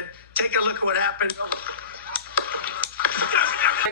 said, take a look at what happened.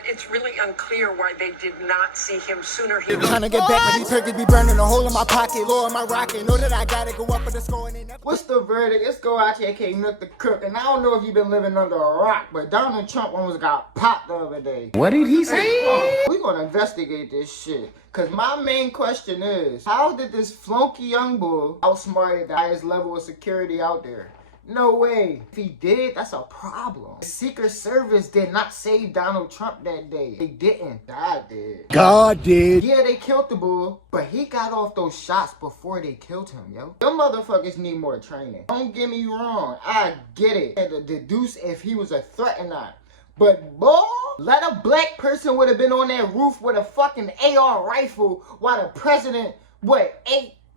It's really unclear why they did not see him sooner. Trying to get back, but these turkeys be burning a hole in my pocket. Lord, my rocket. Know that I gotta go up for the score. What's the verdict? It's Go Out aka Nook the Crook. And I don't know if you've been living under a rock, but Donald Trump almost got popped the other day. What did he say? We're gonna investigate this shit. Cause my main question is, how did this flunky young bull outsmart the highest level of security out there? No way. If he did, that's a problem. The Secret Service did not save Donald Trump that day. They didn't. God did. God did. Yeah, they killed the bull, but he got off those shots before they killed him, yo. Them motherfuckers need more training. Don't get me wrong. I get it. And to deduce if he was a threat or not. But, boy, let a black person would have been on that roof with a fucking AR rifle while the president,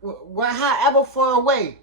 however far away.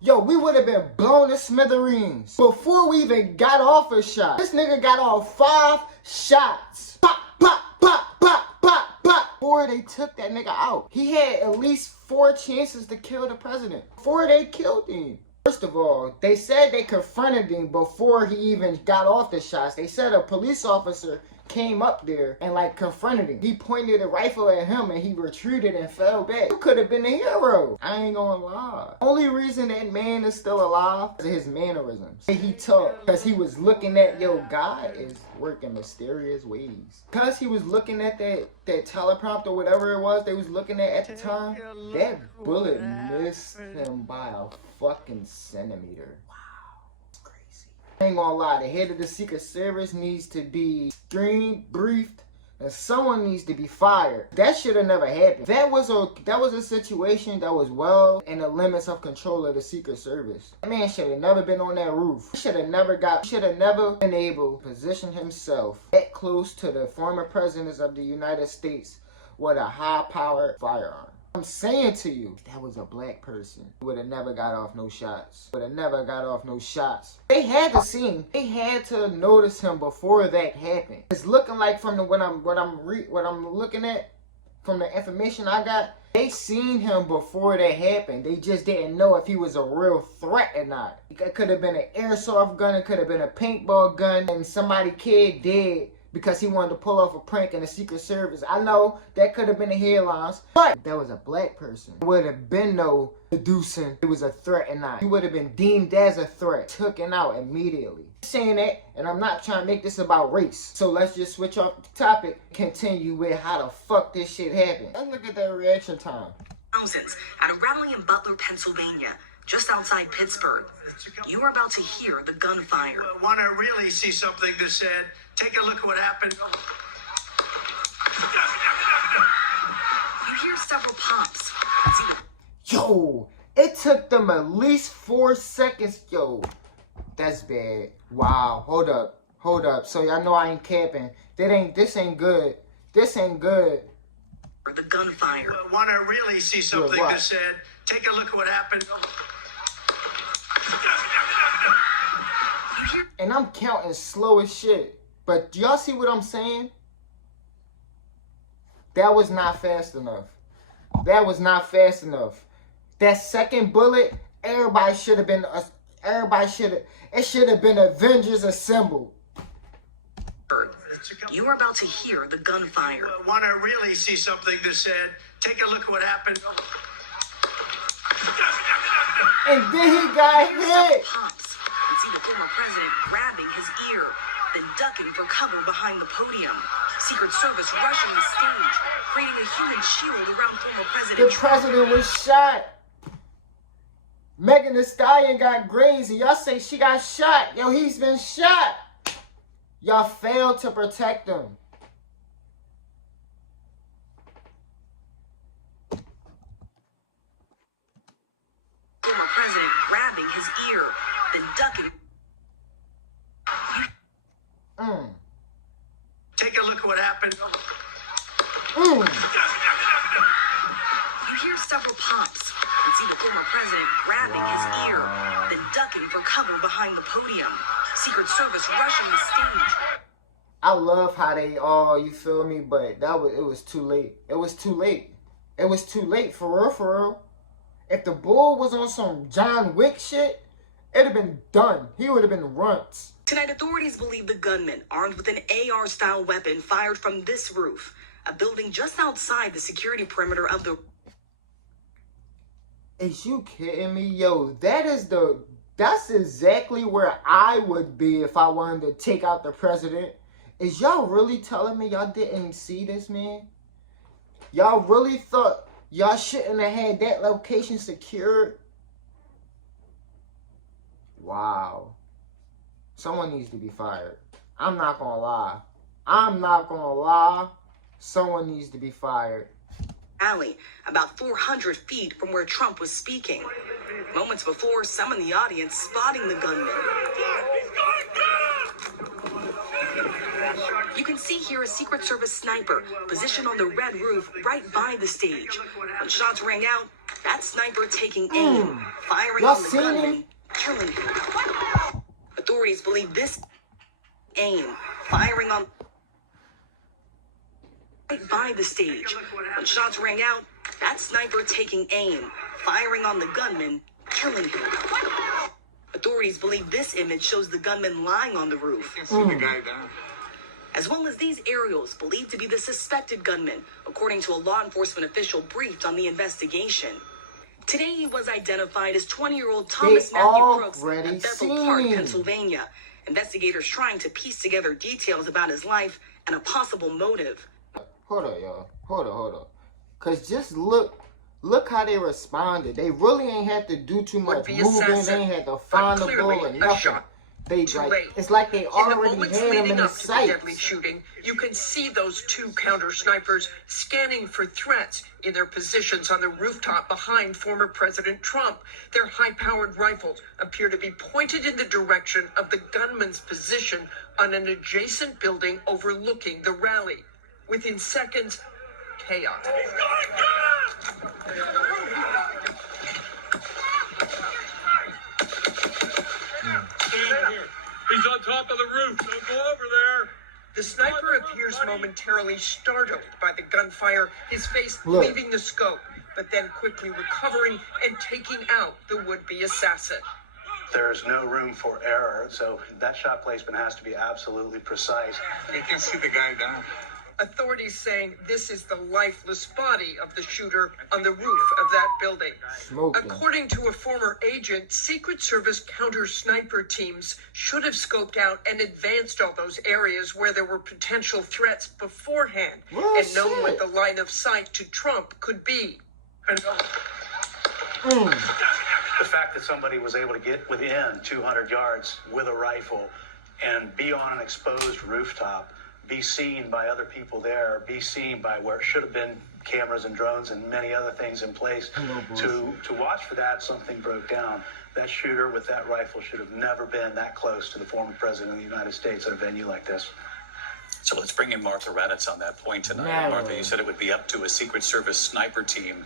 Yo, we would have been blown to smithereens before we even got off a shot. This nigga got off 5 shots. Pop, pop, pop, pop, pop, pop. Before they took that nigga out. He had at least 4 chances to kill the president before they killed him. First of all, they said they confronted him before he even got off the shots. They said a police officer came up there and confronted him. He pointed a rifle at him and he retreated and fell back. You could have been a hero. I ain't gonna lie. Only reason that man is still alive is his mannerisms. He talked because he was looking at, God is working mysterious ways. Because he was looking at that teleprompter, whatever it was they was looking at the time, that bullet missed him by a fucking centimeter. I ain't gonna lie, the head of the Secret Service needs to be screened, briefed, and someone needs to be fired. That should have never happened. That was a situation that was well in the limits of control of the Secret Service. That man should have never been on that roof. He should have never been able to position himself that close to the former presidents of the United States with a high-powered firearm. I'm saying to you, that was a black person. He would have never got off no shots. They had to see him. They had to notice him before that happened. It's looking like from what I'm looking at, from the information I got, they seen him before that happened. They just didn't know if he was a real threat or not. It could have been an airsoft gun. It could have been a paintball gun, and somebody's kid dead because he wanted to pull off a prank in the Secret Service. I know that could have been the headlines, but if that was a black person, there would have been no deducing it was a threat or not. He would have been deemed as a threat, taken out immediately. I'm saying that, and I'm not trying to make this about race. So let's just switch off the topic, continue with how the fuck this shit happened. Let's look at that reaction time. Thousands at a rally in Butler, Pennsylvania, just outside Pittsburgh. You are about to hear the gunfire. Want to really see something that said, take a look at what happened. You hear several pops. Yo, it took them at least 4 seconds. Yo, that's bad. Wow, hold up. So y'all know I ain't capping. This ain't good. The gunfire. Want to really see something that said, take a look at what happened. And I'm counting slow as shit. But do y'all see what I'm saying? That was not fast enough. That second bullet, it should have been Avengers Assembled. You are about to hear the gunfire. Want to really see something that said, take a look at what happened. And then he got hit. Pops. You see the former president grabbing his ear, then ducking for cover behind the podium. Secret Service rushing the stage, creating a human shield around former President Trump. The president was shot. Megan Thee Stallion got grazed. Y'all say she got shot. Yo, he's been shot. Y'all failed to protect him. Former president grabbing his ear, then ducking. Take a look at what happened. You hear several pops and see the former president grabbing his ear, then ducking for cover behind the podium. Secret Service rushing the stage. I love how they all, you feel me? But it was too late. It was too late for real. If the bull was on some John Wick shit, it'd have been done. He would have been runts. Tonight, authorities believe the gunman, armed with an AR-style weapon, fired from this roof, a building just outside the security perimeter of the... Is you kidding me? Yo, that's exactly where I would be if I wanted to take out the president. Is y'all really telling me y'all didn't see this, man? Y'all really thought y'all shouldn't have had that location secured? Wow. Someone needs to be fired. I'm not gonna lie. Someone needs to be fired. Alley, about 400 feet from where Trump was speaking. Moments before, some in the audience spotting the gunman. You can see here a Secret Service sniper positioned on the red roof right by the stage. When shots rang out, that sniper taking aim, firing on the gunman, killing him. Authorities believe this aim, firing on right by the stage. When shots rang out, that sniper taking aim, firing on the gunman, killing him. Authorities believe this image shows the gunman lying on the roof. You can see the guy down. As well as these aerials believed to be the suspected gunman, according to a law enforcement official briefed on the investigation. Today he was identified as 20-year-old Thomas Matthew Crooks at Bethel Park, Pennsylvania. Investigators trying to piece together details about his life and a possible motive. Hold on, y'all. Hold on. Cause just look how they responded. They really ain't had to do too much moving. They ain't had to find the bull or nothing. They it's like they already had him in sight. Deadly shooting, you can see those two counter snipers scanning for threats in their positions on the rooftop behind former President Trump. Their high-powered rifles appear to be pointed in the direction of the gunman's position on an adjacent building overlooking the rally. Within seconds, chaos. He's on top of the roof. Don't go over there. The sniper appears momentarily startled by the gunfire, his face leaving the scope, but then quickly recovering and taking out the would-be assassin. There's no room for error, so that shot placement has to be absolutely precise. You can see the guy down. Authorities saying this is the lifeless body of the shooter on the roof of that building. According to a former agent, Secret Service counter-sniper teams should have scoped out and advanced all those areas where there were potential threats beforehand and known what the line of sight to Trump could be. The fact that somebody was able to get within 200 yards with a rifle and be on an exposed rooftop, be seen by other people there, be seen by where it should have been cameras and drones and many other things in place to watch for that, something broke down. That shooter with that rifle should have never been that close to the former president of the United States at a venue like this. So let's bring in Martha Raddatz on that point tonight. Martha, you said it would be up to a Secret Service sniper team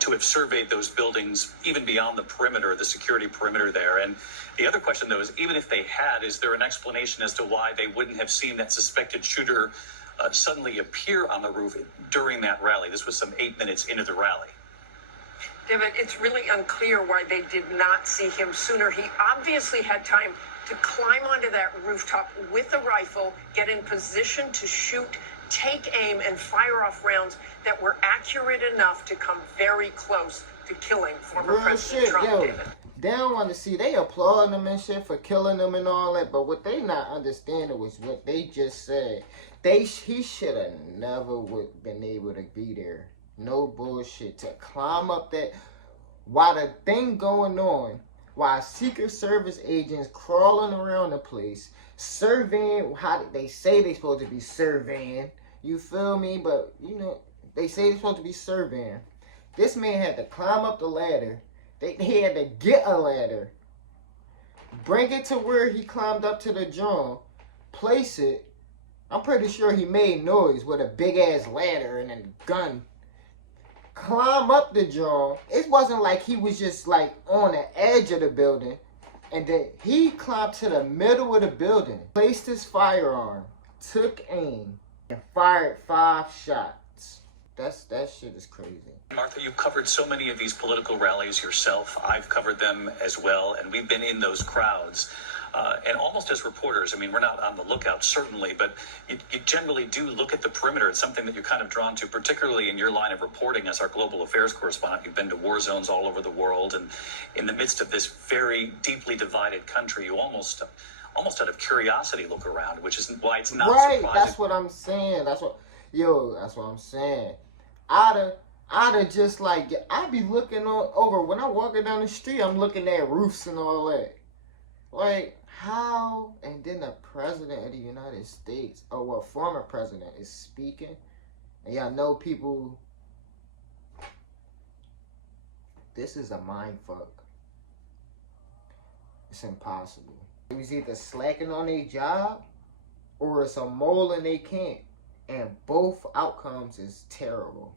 to have surveyed those buildings even beyond the perimeter, the security perimeter there. And the other question, though, is even if they had, is there an explanation as to why they wouldn't have seen that suspected shooter suddenly appear on the roof during that rally? This was some 8 minutes into the rally. David, it's really unclear why they did not see him sooner. He obviously had time to climb onto that rooftop with a rifle, get in position to shoot, take aim, and fire off rounds that were accurate enough to come very close to killing former President Trump, David. They don't want to see, they applauding them and shit for killing them and all that, but what they not understanding was what they just said. He should have never been able to be there. No bullshit. To climb up that, while the thing going on, while Secret Service agents crawling around the place, surveying, how they say they supposed to be surveying, you feel me? But, you know, they say they're supposed to be surveying. This man had to climb up the ladder. He had to get a ladder, bring it to where he climbed up to the drum, place it. I'm pretty sure he made noise with a big-ass ladder and a gun. Climb up the drum. It wasn't like he was just like on the edge of the building. And then he climbed to the middle of the building, placed his firearm, took aim, and fired 5 shots. that shit is crazy. Martha, you've covered so many of these political rallies yourself. I've covered them as well, and we've been in those crowds. And almost as reporters, I mean, we're not on the lookout, certainly, but you generally do look at the perimeter. It's something that you're kind of drawn to, particularly in your line of reporting as our global affairs correspondent. You've been to war zones all over the world, and in the midst of this very deeply divided country, you almost out of curiosity look around, which is why it's not surprising. That's what I'm saying. That's what I'm saying. I'd have just like, I'd be looking over, when I'm walking down the street, I'm looking at roofs and all that. Like, how? And then the president of the United States, or well, former president, is speaking. And y'all know people, this is a mind fuck. It's impossible. It was either slacking on their job, or it's a mole in their camp. And both outcomes is terrible.